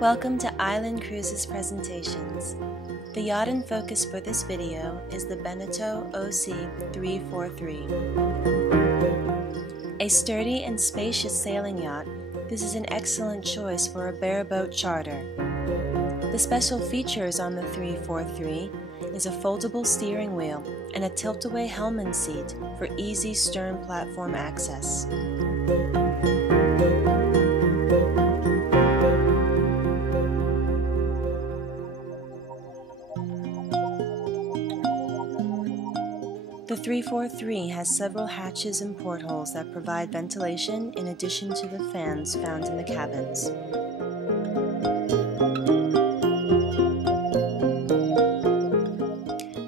Welcome to Island Cruises Presentations. The yacht in focus for this video is the Beneteau OC 343. A sturdy and spacious sailing yacht, this is an excellent choice for a bareboat charter. The special features on the 343 is a foldable steering wheel and a tilt-away helm seat for easy stern platform access. The 343 has several hatches and portholes that provide ventilation in addition to the fans found in the cabins.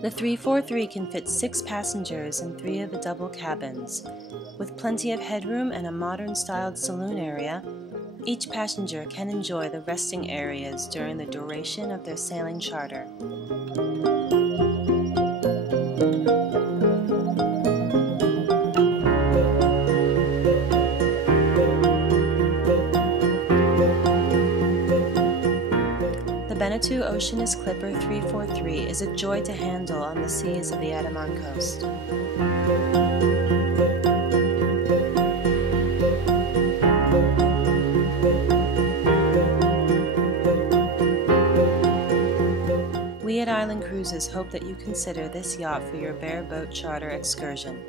The 343 can fit 6 passengers in 3 of the double cabins. With plenty of headroom and a modern-styled saloon area, each passenger can enjoy the resting areas during the duration of their sailing charter. The Beneteau Oceanus Clipper 343 is a joy to handle on the seas of the Andaman coast. We at Island Cruises hope that you consider this yacht for your bareboat charter excursion.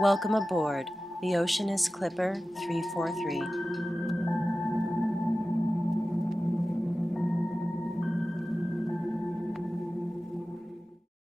Welcome aboard the Oceanus Clipper 343.